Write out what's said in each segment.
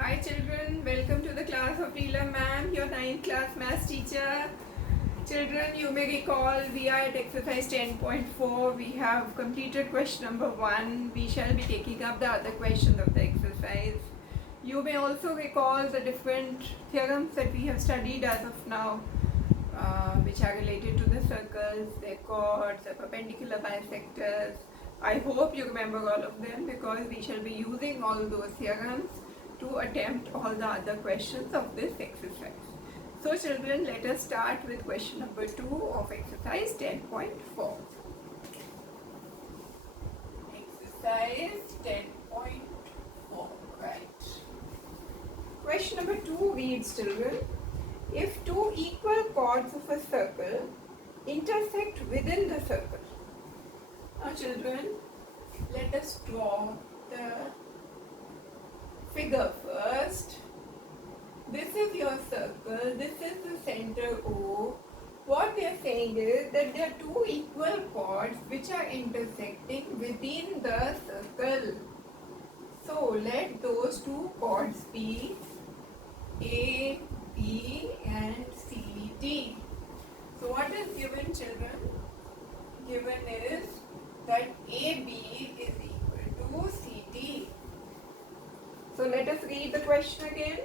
Hi children, welcome to the class of Leela ma'am, your 9th class maths teacher. Children, you may recall we are at exercise 10.4. We have completed question number 1. We shall be taking up the other questions of the exercise. You may also recall the different theorems that we have studied as of now, which are related to the circles, their chords, the perpendicular bisectors. I hope you remember all of them because we shall be using all those theorems to attempt all the other questions of this exercise. So children, let us start with question number 2 of exercise 10.4. Exercise 10.4, right. Question number 2 reads, children, if two equal chords of a circle intersect within the circle. Now children, let us draw the figure first. This is your circle, this is the center O. What they are saying is that there are two equal chords which are intersecting within the circle. So let those two chords be A, B and C, D. So what is given, children? Given is that AB is equal to CD. So let us read the question again.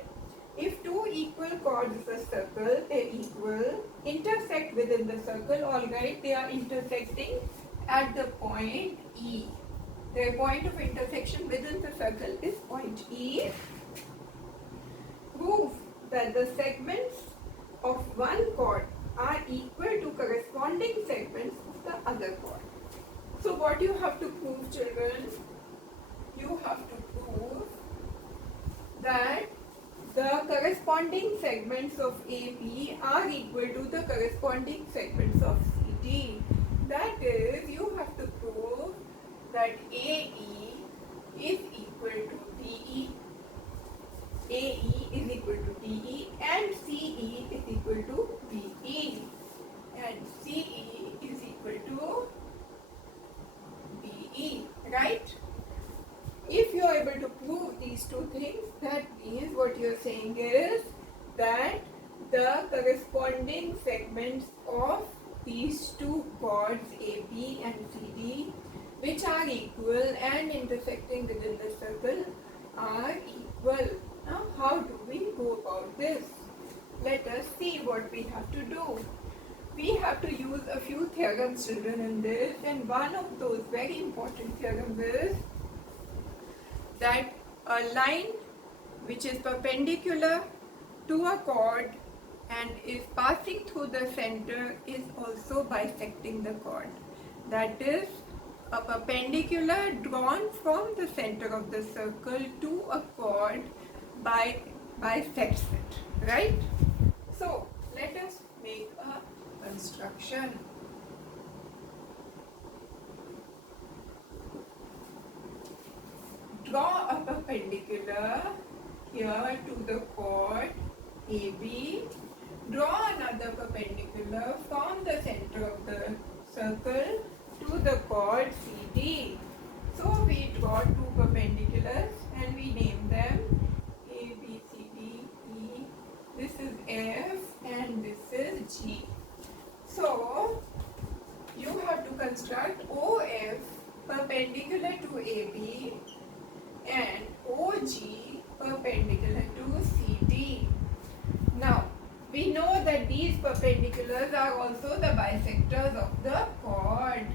If two equal chords of a circle, they equal, intersect within the circle, alright, they are intersecting at the point E. Their point of intersection within the circle is point E. Prove that the segments of one chord are equal to corresponding segments of the other chord. So what you have to prove, children? You have to prove that the corresponding segments of AB are equal to the corresponding segments of CD. That is, you have to prove that AE is equal to DE, AE is equal to DE and CE is equal to BE and CE is equal to BE, right? If you are able to prove these two things, that means what you are saying is that the corresponding segments of these two chords AB and CD, which are equal and intersecting within the circle, are equal. Now how do we go about this? Let us see what we have to do. We have to use a few theorems, children, in this, and one of those very important theorems is that a line which is perpendicular to a chord and is passing through the center is also bisecting the chord. That is, a perpendicular drawn from the center of the circle to a chord bisects it, right? So let us make a construction. Draw a perpendicular here to the chord AB. Draw another perpendicular from the center of the circle to the chord CD. So we draw two perpendiculars and we name them A, B, C, D, E. This is F and this is G. So you have to construct OF perpendicular to AB and OG perpendicular to CD. Now, we know that these perpendiculars are also the bisectors of the chord.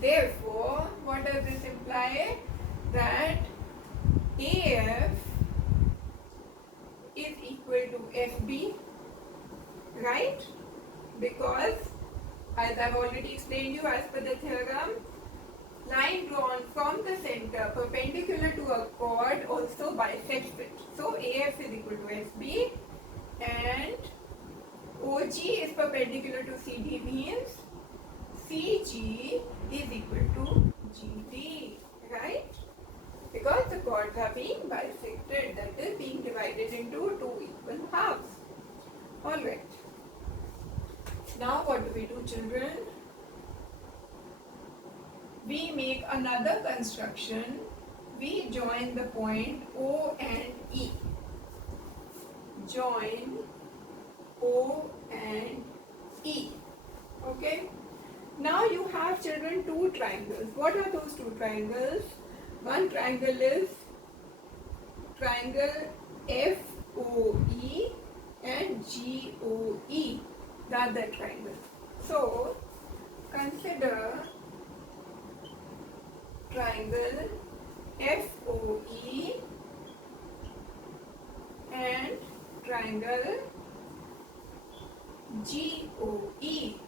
Therefore, what does this imply? That AF is equal to FB, right? Because, as I've already explained you as per the theorem, line drawn from the center perpendicular to a chord also bisects it. So AF is equal to FB and OG is perpendicular to CD means CG is equal to GD, right? Because the chords are being bisected, that is being divided into two equal halves. Alright. Now what do we do, children? We make another construction. We join the point O triangles. One triangle is triangle FOE and GOE, the other triangle. So consider triangle FOE and triangle GOE,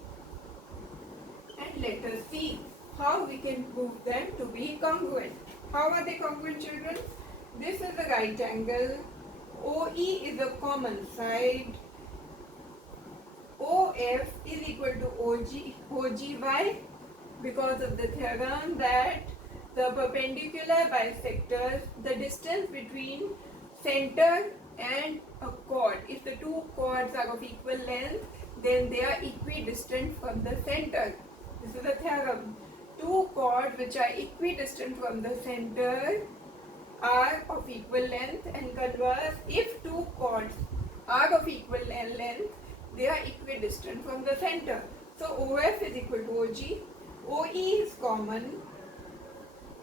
and let us see how we can prove them to be congruent. How are they congruent, children? This is a right angle. OE is a common side. OF is equal to OG. Why? Because of the theorem that the perpendicular bisectors, the distance between center and a chord, if the two chords are of equal length, then they are equidistant from the center. This is a theorem. Two chords which are equidistant from the center are of equal length, and converse, if two chords are of equal length, they are equidistant from the center. So OF is equal to OG, OE is common,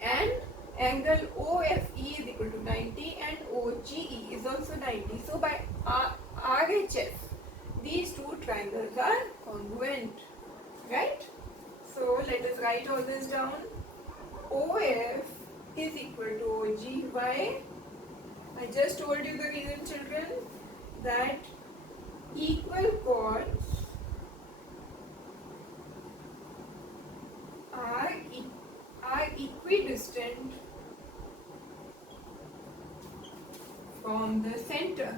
and angle OFE is equal to 90 and OGE is also 90. So by RHS, these two triangles are congruent, right? So let us write all this down. OF is equal to OG. Why? I just told you the reason, children, that equal chords are equidistant from the center.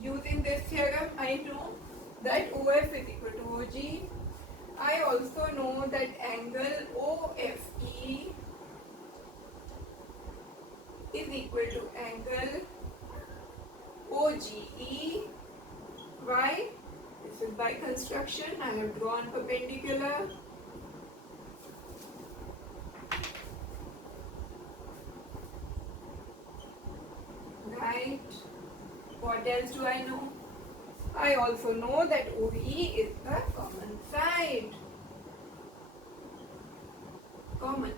Using this theorem, I know that OF is equal to OG. I also know that angle OFE is equal to angle OGE. Why? This is by construction. I have drawn perpendicular. Right. What else do I know? I also know that OE is the common side. Common.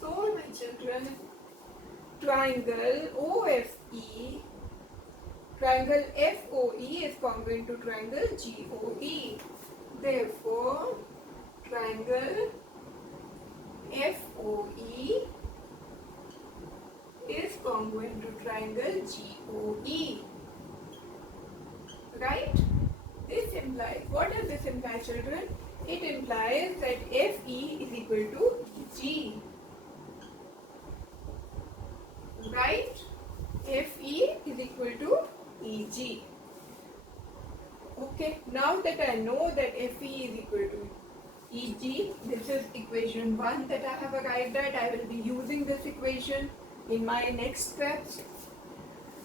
So my children, triangle OFE, triangle FOE is congruent to triangle GOE. Therefore, triangle FOE is congruent to triangle GOE. Right? This implies, what does this imply, children? It implies that FE is equal to G. Right? FE is equal to EG. Okay, now that I know that FE is equal to EG, this is equation 1 that I have arrived at. I will be using this equation in my next steps.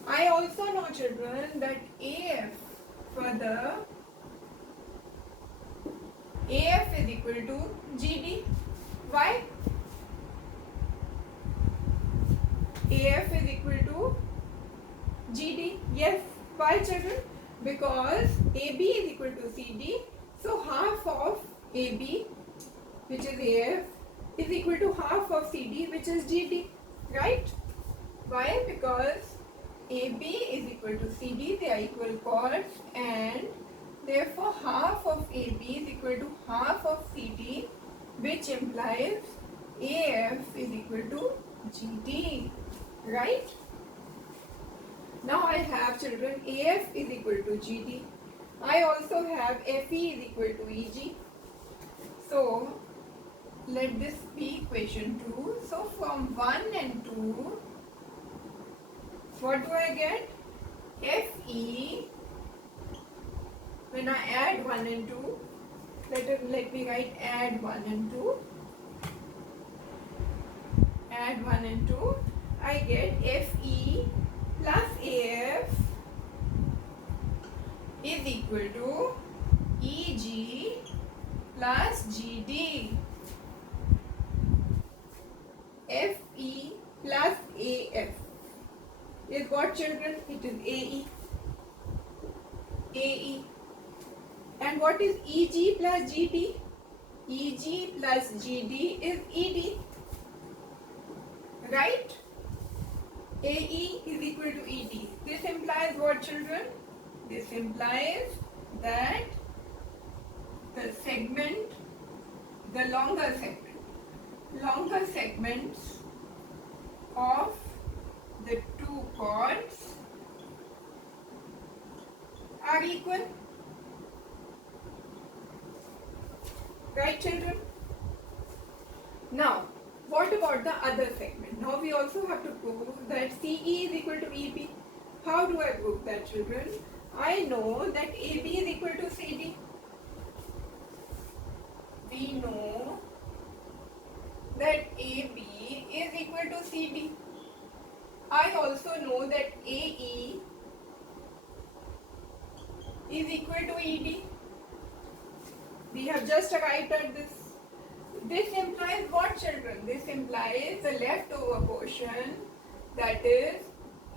I also know, children, that AF is equal to GD. Why? AF is equal to GD. Yes. Why, children? Because AB is equal to CD. So half of AB, which is AF, is equal to half of CD, which is GD. Right? Why? Because AB is equal to CD, they are equal chords, and therefore half of AB is equal to half of CD, which implies AF is equal to GD. Right? Now I have, children, AF is equal to GD. I also have FE is equal to EG. So let this be equation 2. So from 1 and 2, what do I get? FE, when I add 1 and 2, let me write add 1 and 2. Add 1 and 2, I get FE plus AF is equal to EG plus GD. FE plus AF is what, children? It is AE. AE. And what is EG plus GD? EG plus GD is ED, right? AE is equal to ED. This implies what, children? This implies that the segment, the longer segments of the two chords are equal. Right, children? Now, what about the other segment? Now we also have to prove that CE is equal to EP. How do I prove that, children? I know that AB is equal to CD. We know that AB is equal to CD. I also know that AE is equal to ED. We have just arrived at this. This implies what, children? This implies the leftover portion, that is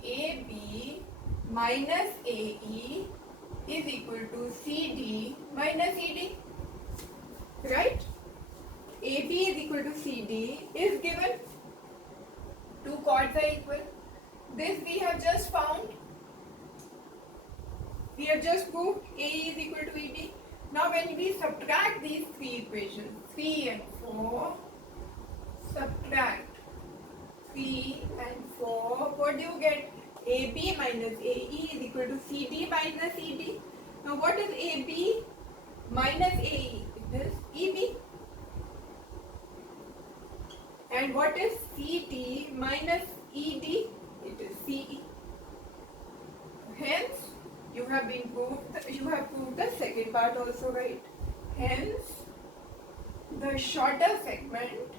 AB minus AE is equal to CD minus ED. Right? AB is equal to CD is given. Two chords are equal. This we have just found. We have just proved AE is equal to ED. Now when we subtract these three equations, 3 and 4, subtract 3 and 4, what do you get? AB minus AE is equal to CD minus ED. Now what is AB minus AE? It is EB. And what is CD minus ED? It is CE. Hence, you have proved the second part also, right? Hence, the shorter segment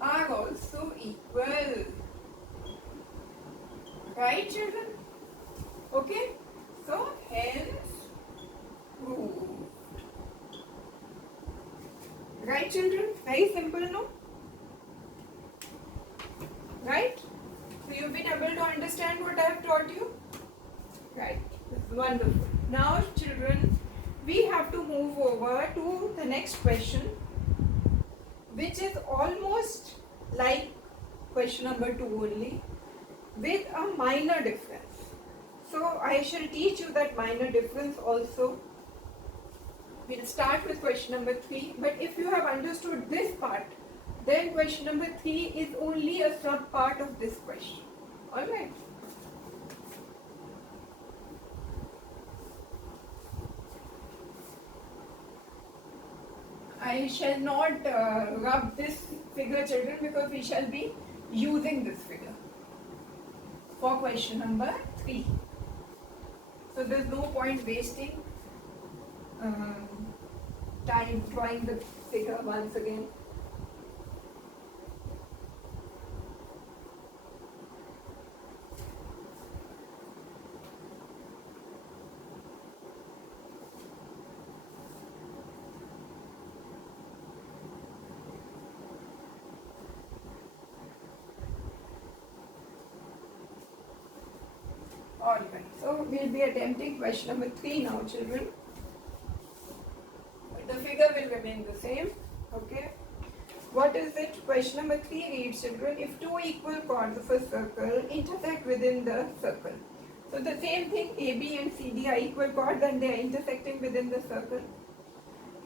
are also equal. Right, children? Okay? So, hence, proved. Right, children? Very simple, no? Right? So you've been able to understand what I have taught you? Right. Wonderful. Now, children, we have to move over to the next question, which is almost like question number 2 only, with a minor difference. So I shall teach you that minor difference also. We'll start with question number 3, but if you have understood this part, then question number 3 is only a sub part of this question. Alright. I shall not rub this figure, children, because we shall be using this figure for question number 3. So there's no point wasting time drawing the figure once again. Alright, so we'll be attempting question number 3 now, children. But the figure will remain the same. Okay. What is it? Question number 3 reads, children, if two equal chords of a circle intersect within the circle. So the same thing, AB and CD are equal chords and they are intersecting within the circle.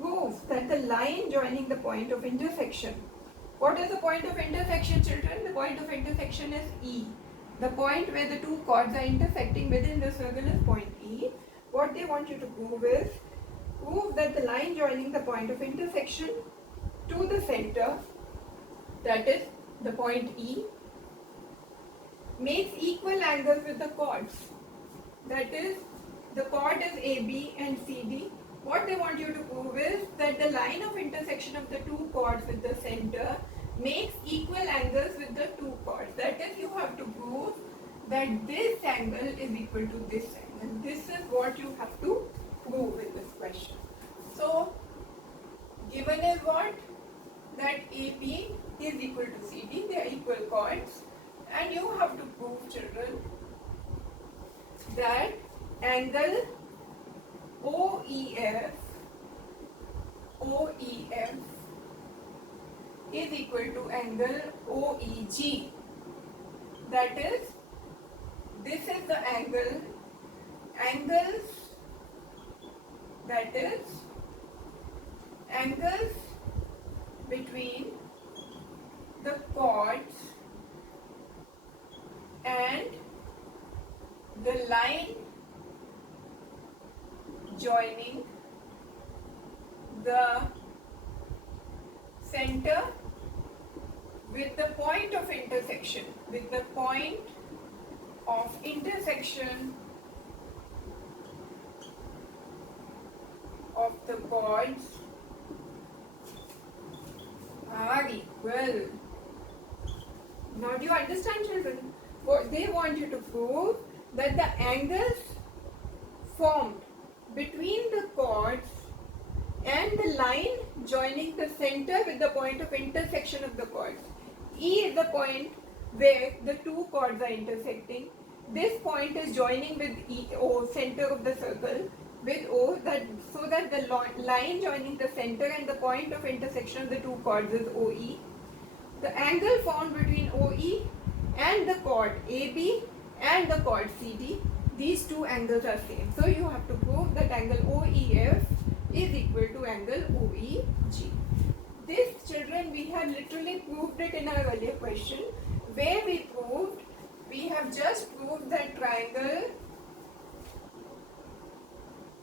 Proves that the line joining the point of intersection. What is the point of intersection, children? The point of intersection is E. The point where the two chords are intersecting within the circle is point E. What they want you to prove is, prove that the line joining the point of intersection to the center, that is the point E, makes equal angles with the chords. That is, the chord is AB and CD. What they want you to prove is that the line of intersection of the two chords with the center makes equal angles with the two chords. That is, you have to prove that this angle is equal to this angle. This is what you have to prove in this question. So, given is what? That AB is equal to CD, they are equal chords, and you have to prove, children, that angle OEF is equal to angle OEG. That is, this is the angles that is angles between the chords and the line joining the center with the point of intersection, of the chords are equal. Now do you understand, children? What they want you to prove that the angles formed between the chords and the line joining the center with the point of intersection of the chords. E is the point where the two chords are intersecting. This point is joining with E, O, center of the circle, with O, so that the line joining the center and the point of intersection of the two chords is OE. The angle found between OE and the chord AB and the chord CD, these two angles are same. So you have to prove that angle OEF is equal to angle OEG. This, children, we have literally proved it in our earlier question, where we have just proved that triangle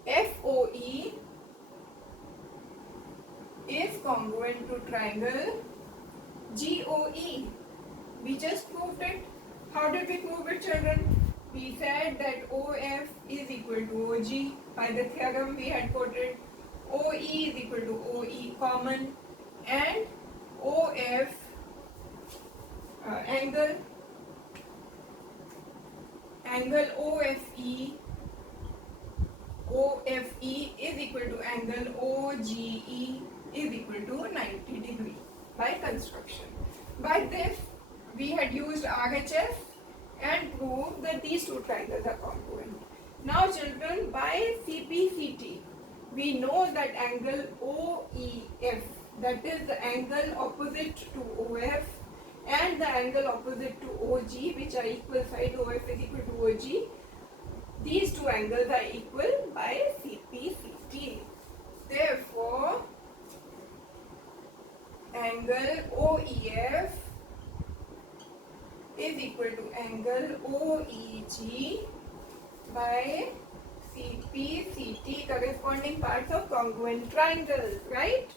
FOE is congruent to triangle GOE. We just proved it. How did we prove it, children? We said that OF is equal to OG. By the theorem we had quoted, OE is equal to OE common, and OF angle OFE is equal to angle OGE is equal to 90 degree by construction. By this we had used RHS and proved that these two triangles are congruent. Now, children, by CPCT we know that angle OEF, that is the angle opposite to OF and the angle opposite to OG, which are equal side, OF is equal to OG, these two angles are equal by CPCT. Therefore, angle OEF is equal to angle OEG by CPCT, corresponding parts of congruent triangles, right?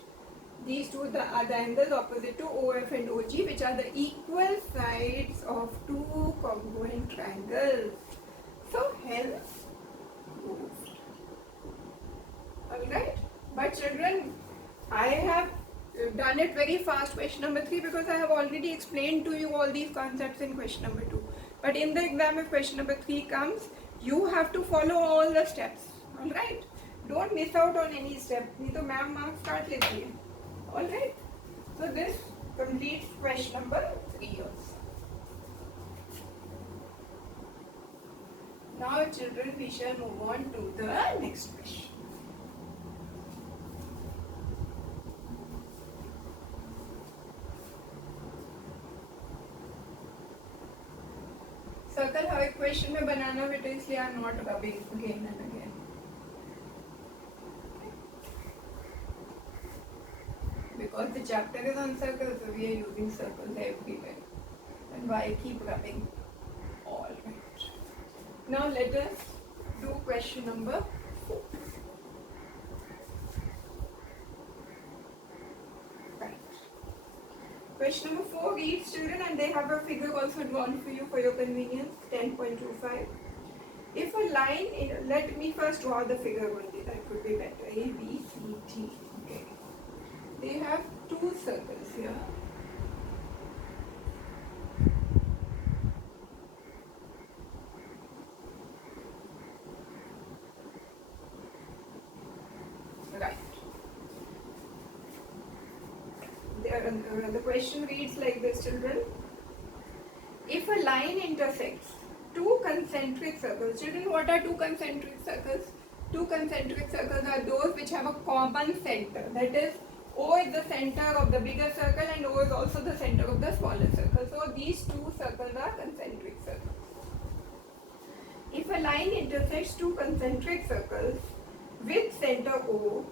These two are the angles opposite to OF and OG, which are the equal sides of two congruent triangles. So hence proved. Alright? But children, I have done it very fast, question number 3, because I have already explained to you all these concepts in question number 2. But in the exam, if question number 3 comes, you have to follow all the steps. Alright? Don't miss out on any step. नहीं तो ma'am marks काट लेती है. Alright? So this completes question number 3 also. Now, children, we shall move on to the next question. Circle हर एक question में बनाना बेटा, इसलिए I am not rubbing again and again. Because the chapter is on circles, so we are using circles everywhere. And why keep rubbing? All right. Now let us do question number 4. Right. Question number 4 reads, children, and they have a figure also drawn for you for your convenience, 10.25. If a line, let me first draw the figure only, that would be better. A, B, C, D. Okay. They have two circles here. Right. The question reads like this, children. If a line intersects two concentric circles, children, what are two concentric circles? Two concentric circles are those which have a common center. That is, O is the center of the bigger circle and O is also the center of the smaller circle. So these two circles are concentric circles. If a line intersects two concentric circles with center O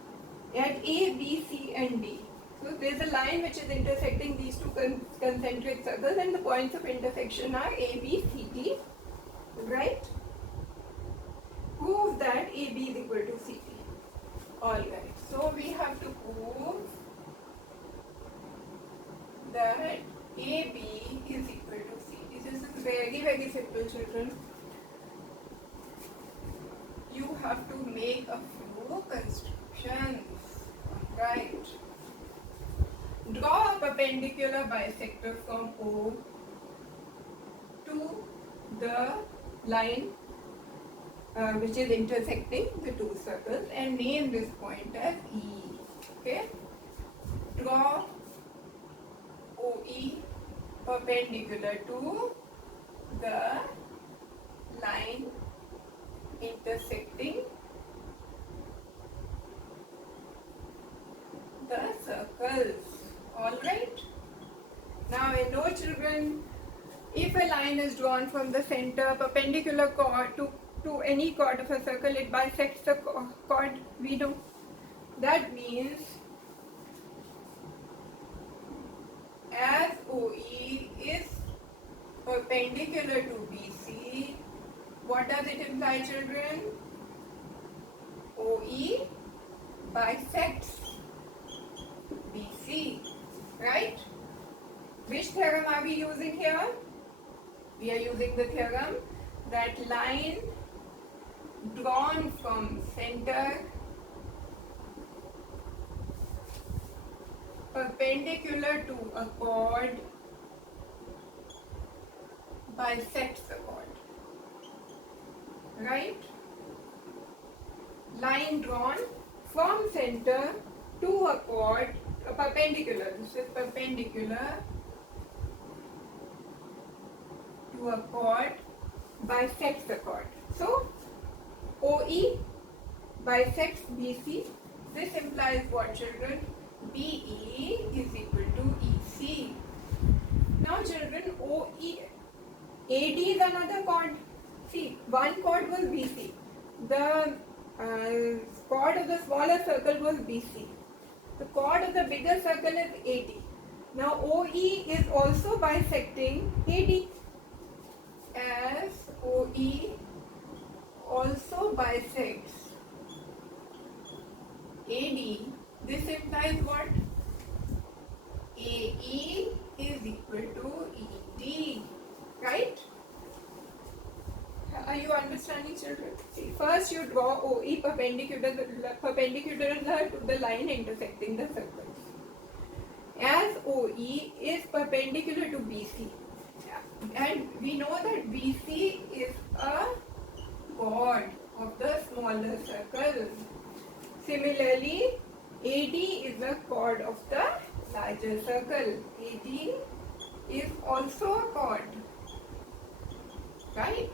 at A, B, C and D. So there is a line which is intersecting these two concentric circles and the points of intersection are A, B, C, D. Right? Prove that AB is equal to CD. Alright, so we have to prove that AB is equal to CD. This is very, very simple, children. You have to make a few constructions. Right. Draw a perpendicular bisector from O to the line which is intersecting the two circles and name this point as E. Okay. Draw OE perpendicular to the line intersecting the circles. Alright. Now I know, children, if a line is drawn from the center perpendicular chord to any chord of a circle, it bisects the chord. We know. That means as OE is perpendicular to BC, what does it imply, children? OE bisects BC, right? Which theorem are we using here? We are using the theorem that line drawn from center perpendicular to a chord bisects the chord. Right? Line drawn from center to a chord, perpendicular. This is perpendicular to a chord bisects the chord. So OE bisects BC. This implies what, children? BE is equal to EC. Now, children, AD is another chord. See, one chord was BC. The chord of the smaller circle was BC. The chord of the bigger circle is AD. Now, OE is also bisecting AD. As OE also bisects AD, this implies what? AE is equal to ED, right? Are you understanding, children? See, first you draw OE perpendicular to the line intersecting the circles. As OE is perpendicular to BC, and we know that BC is a chord of the smaller circle. Similarly, AD is a chord of the larger circle. AD is also a chord. Right?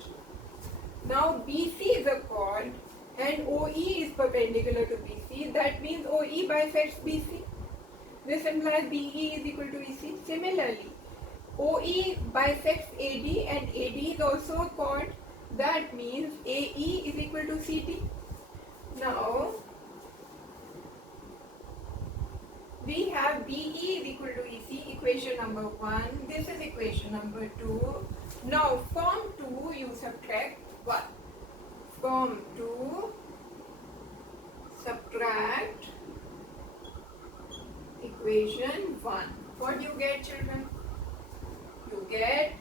Now BC is a chord and OE is perpendicular to BC. That means OE bisects BC. This implies BE is equal to EC. Similarly, OE bisects AD and AD is also a chord. That means AE is equal to CD. Now, we have BE is equal to EC, equation number 1. This is equation number 2. Now, from 2 you subtract 1. From 2 subtract equation 1. What do you get, children? You get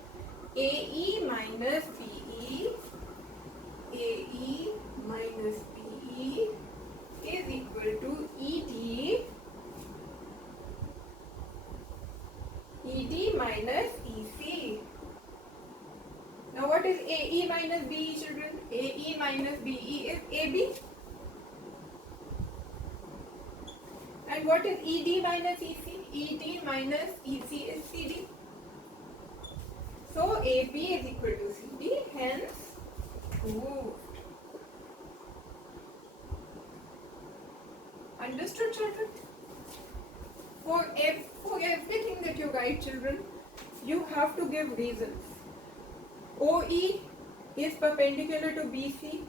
AE minus BE. AE minus BE is equal to ED. ED minus EC. Now what is AE minus BE, children? AE minus BE is AB. And what is ED minus EC? ED minus EC is CD. So AB is equal to CD, hence proved. Understood, children? For everything that you write, children, you have to give reasons. OE is perpendicular to BC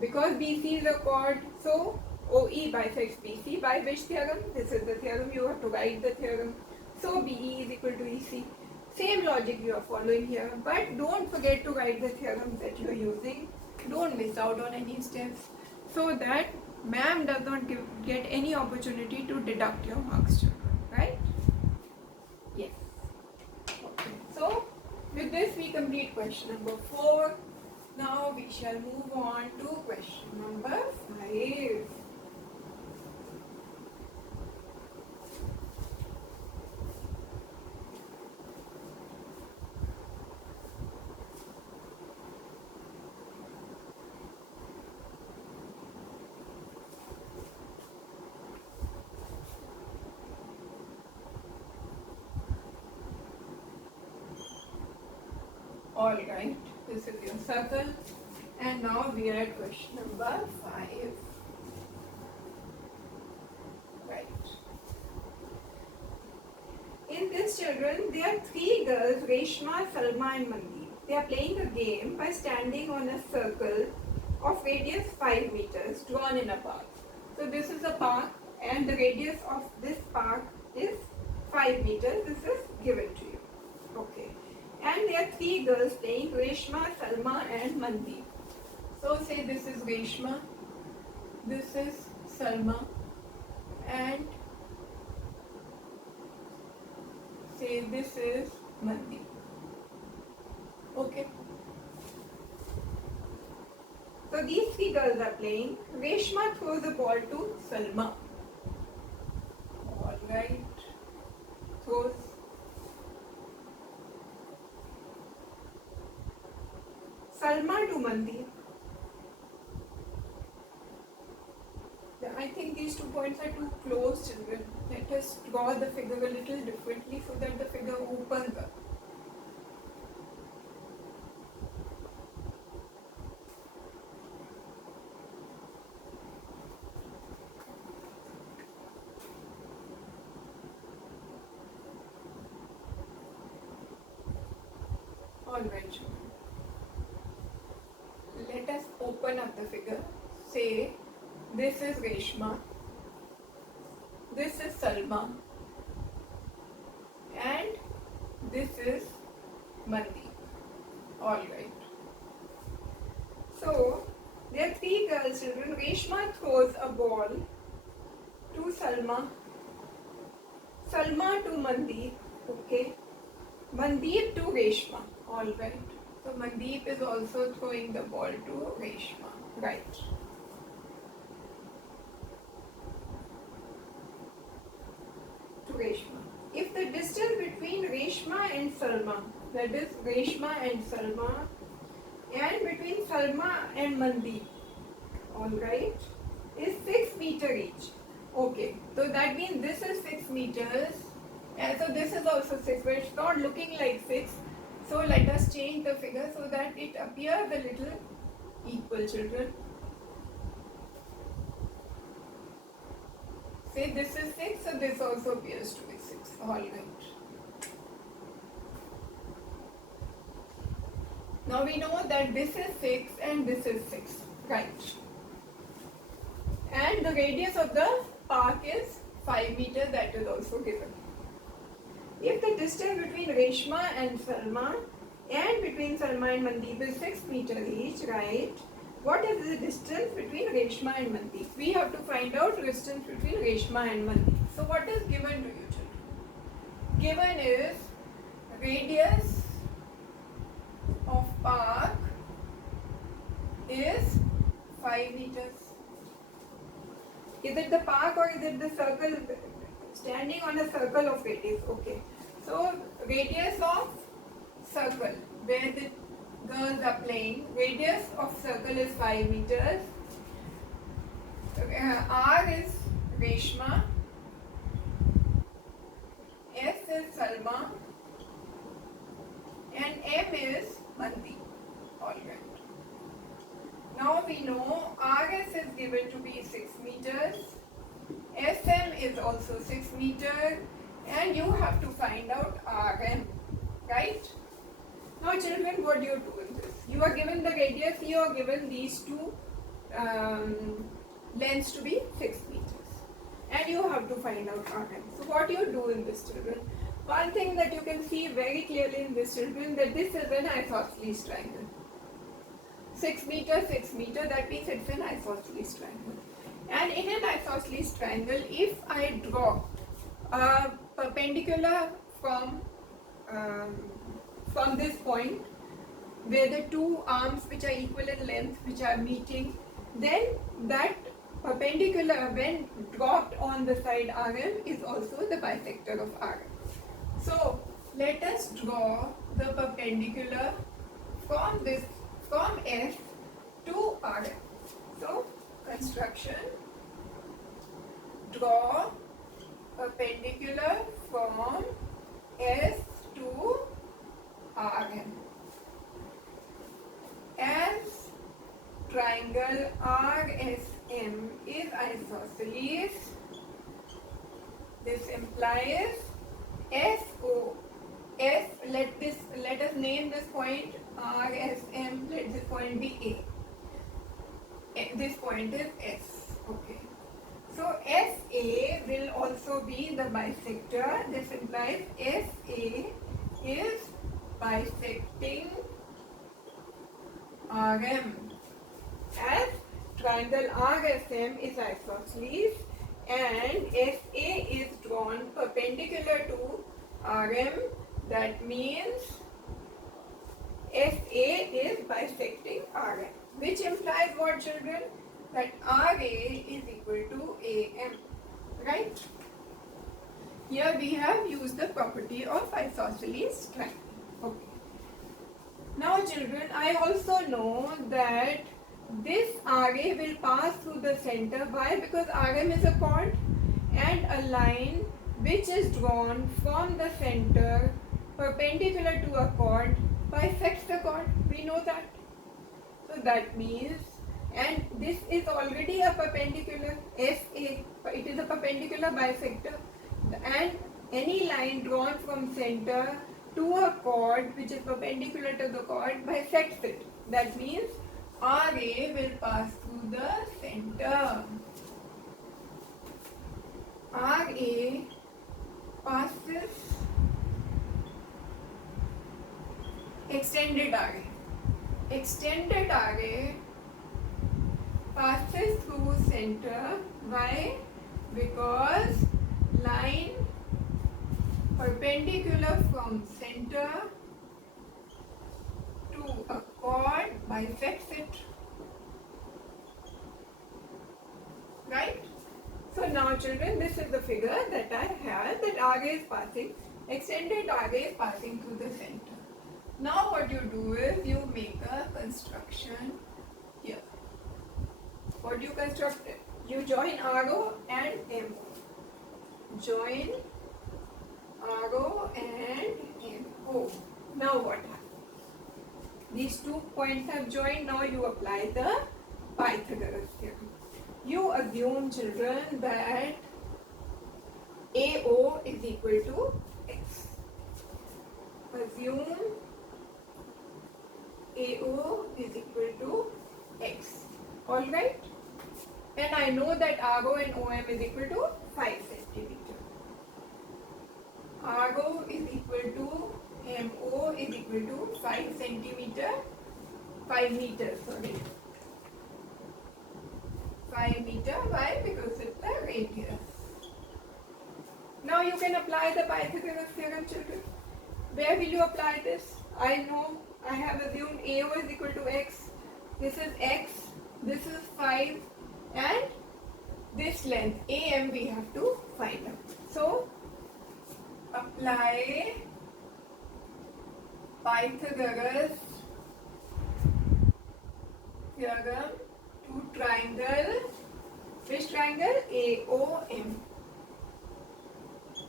because BC is a chord, so OE bisects BC. By which theorem? This is the theorem. You have to write the theorem. So BE is equal to EC. Same logic you are following here, but don't forget to write the theorems that you are using. Don't miss out on any steps, so that ma'am does not get any opportunity to deduct your marks, children. Right? Yes. Okay. So with this we complete question number 4. Now we shall move on to question number 5. Alright, this is your circle, and now we are at question number 5. Right. In this, children, there are 3 girls, Reshma, Salma and Mandeep. They are playing a game by standing on a circle of radius 5 meters drawn in a park. So this is a park, and the radius of this park is 5 meters. This is given to you. Okay. And there are 3 girls playing, Reshma, Salma and Mandeep. So say this is Reshma, this is Salma, and say this is Mandeep. Okay. So these 3 girls are playing. Reshma throws the ball to Salma. Alright. Throws. Salma to Mandeep. I think these 2 points are too close, children. Let us draw the figure a little differently so that the figure opens up. Alright, children. Let us open up the figure. Say this is Reshma, this is Salma, and this is Mandeep. Alright. So there are 3 girls, children. Reshma throws a ball to Salma, Salma to Mandeep, okay, Mandeep to Reshma. Alright. So Mandeep is also throwing the ball to Reshma. Right. To Reshma. If the distance between Reshma and Salma, that is Reshma and Salma, and between Salma and Mandeep, alright, is 6 meters each. Okay. So that means this is 6 meters, and so this is also 6, but it's not looking like 6. So let us change the figure so that it appears a little equal, children. Say this is 6, so this also appears to be 6. Alright. Now we know that this is 6 and this is 6. Right. And the radius of the park is 5 meters, that is also given. If the distance between Reshma and Salma and between Salma and Mandeep is 6 meters each, right? What is the distance between Reshma and Mandeep? We have to find out the distance between Reshma and Mandeep. So what is given to you, children? Given is radius of park is 5 meters. Is it the park or is it the circle? Standing on a circle of radius. Okay. So radius of circle where the girls are playing. Radius of circle is 5 meters. R is Reshma. S is Salma. And M is Mandeep. Alright. Now we know RS is given to be 6 meters SM is also 6 meter, and you have to find out RM, right? Now children, what do you do in this? You are given the radius, you are given these two lengths to be 6 meters, and you have to find out RM. So what do you do in this, children? One thing that you can see very clearly in this, children, that this is an isosceles triangle. 6 meter, 6 meter, that means it's an isosceles triangle. And in an isosceles triangle, if I draw a perpendicular from this point, where the two arms which are equal in length, which are meeting, then that perpendicular, when dropped on the side RM, is also the bisector of RM. So let us draw the perpendicular from S to RM. So construction, draw perpendicular from S to RM. As triangle RSM is isosceles, this implies let us name this point RSM, let this point be A. This point is S. Okay. So SA will also be the bisector. This implies SA is bisecting RM, as triangle RSM is isosceles and SA is drawn perpendicular to RM. That means SA is bisecting RM, which implies what, children? That RA is equal to AM, right? Here we have used the property of isosceles triangle. Okay. Now children, I also know that this RA will pass through the center. Why? Because RM is a chord, and a line which is drawn from the center perpendicular to a chord bisects the chord. We know that. So that means, and this is already a perpendicular SA, it is a perpendicular bisector, and any line drawn from center to a chord which is perpendicular to the chord bisects it. That means RA will pass through the center. RA passes extended RA. Extended RA passes through center. Why? Because line perpendicular from center to a chord bisects it. Right? So now children, this is the figure that I have, that RA is passing, extended RA is passing through the center. Now what you do is you make a construction here. What do you construct? You join RO and MO. Join RO and MO. Now what happens? These 2 points have joined. Now you apply the Pythagoras theorem. You assume, children, that AO is equal to X. Assume AO is equal to X. Alright? And I know that RO and OM is equal to 5 centimeter. RO is equal to MO is equal to 5 centimeter, 5 meters, sorry. 5 meter. Why? Because it's the radius. Now you can apply the Pythagoras theorem, children. Where will you apply this? I know I have assumed AO is equal to X. This is X. This is 5. And this length AM we have to find out. So apply Pythagoras theorem to triangle. Which triangle? AOM.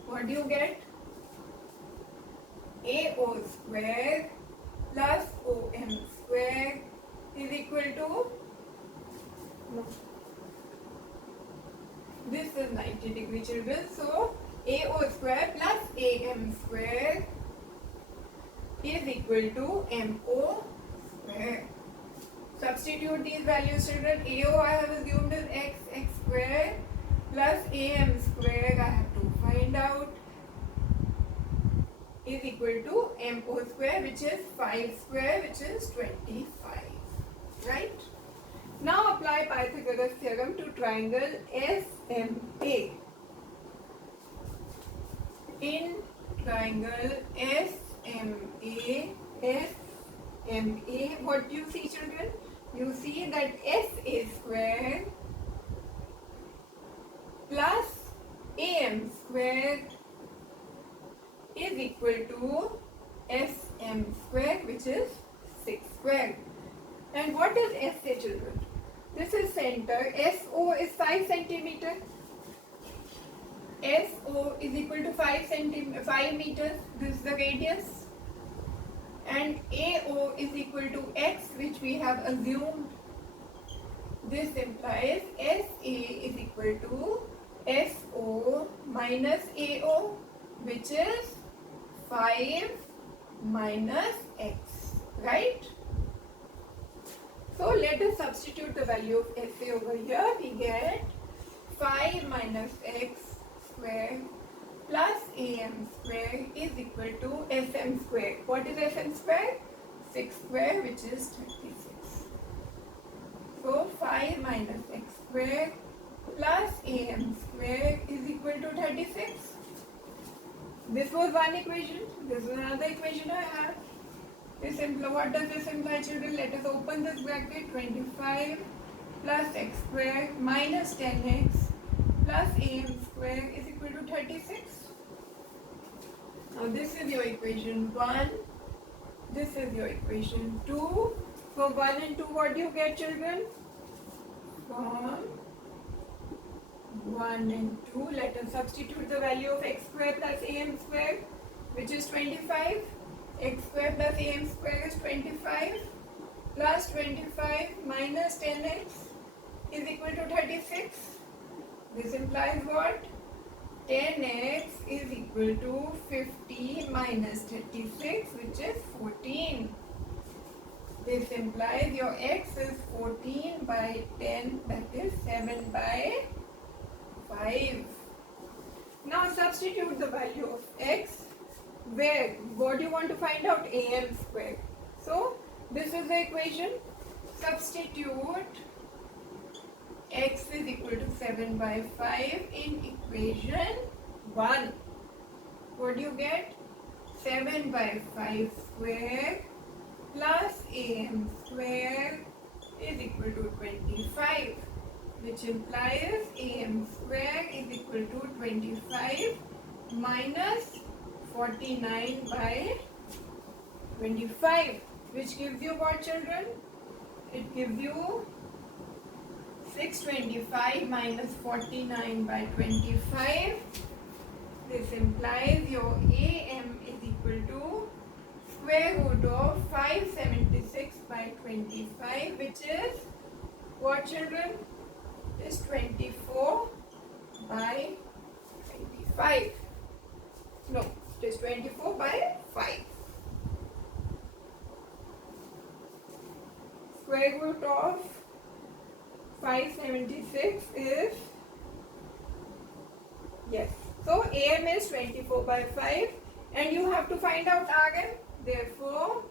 What do you get? AO square plus OM square is equal to, no, this is 90 degree, children. So AO square plus AM square is equal to MO square. Substitute these values, children. AO I have assumed is x square plus AM square I have to find out is equal to MO square, which is 5 square, which is 25. Right? Now apply Pythagoras theorem to triangle SMA. In triangle SMA, what do you see, children? You see that SA square plus AM square is equal to SM square, which is 6 square. And what is SA, children? This is center. SO is 5 centimeter. SO is equal to 5 meters. This is the radius. And AO is equal to x, which we have assumed. This implies SA is equal to SO minus AO, which is 5 minus x. Right? So let us substitute the value of SA over here. We get 5 minus x square plus AM square is equal to SM square. What is SM square? 6 square, which is 36. So 5 minus x square plus AM square is equal to 36. This was one equation. This is another equation I have. What does this imply, children? Let us open this bracket. 25 plus x square minus 10x plus AM square is equal to 36. Now this is your equation 1. This is your equation 2. So 1 and 2, what do you get, children? From 1 and 2, let us substitute the value of x square plus AM square, which is 25. X square plus AM square is 25 plus 25 minus 10x is equal to 36. This implies what? 10x is equal to 50 minus 36, which is 14. This implies your x is 14 by 10, that is 7 by 5. Now substitute the value of x. Where? What do you want to find out? AM square. So this is the equation. Substitute x is equal to 7 by 5 in equation 1. What do you get? 7 by 5 square plus AM square is equal to 25, which implies AM square is equal to 25 minus 49 by 25, which gives you what, children? It gives you 625 minus 49 by 25. This implies your AM is equal to square root of 576 by 25, which is what, children? Is 24 by 25. No, it is 24 by 5. Square root of 576 is, yes. So AM is 24 by 5 and you have to find out RM. Therefore,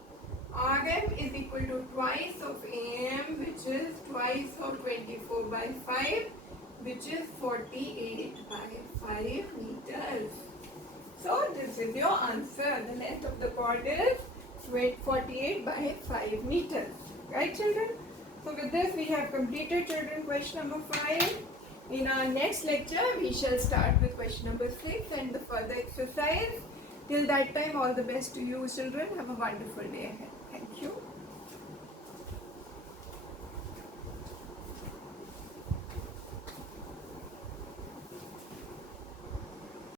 RM is equal to twice of AM, which is twice of 24 by 5, which is 48 by 5 meters. So this is your answer. The length of the cord is 48 by 5 meters. Right, children? So with this we have completed, children, question number 5. In our next lecture we shall start with question number 6 and the further exercise. Till that time, all the best to you, children. Have a wonderful day ahead. Thank you.